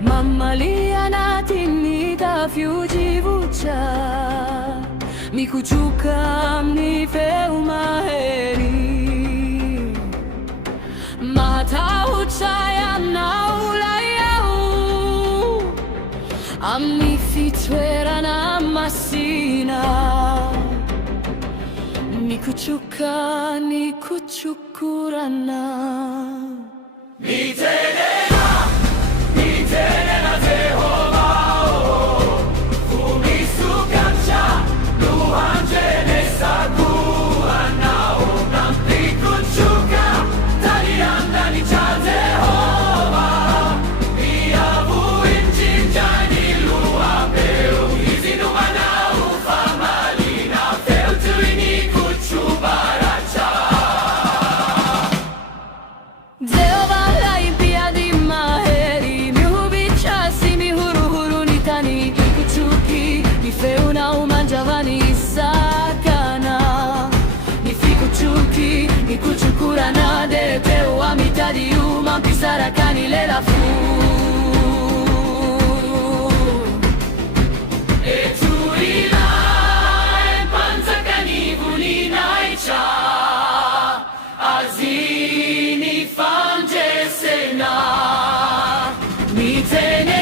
Mamalia natin itavyujivucha Mikuchuka mnife umaheri Matauchaya na ulayau Amifitwera na masina Nikuchuka nikuchukurana Nikuchukurana de teu amitadi uma pisara canilela fu E tu ila panza canivuni naicha Azini fange sena Mi tene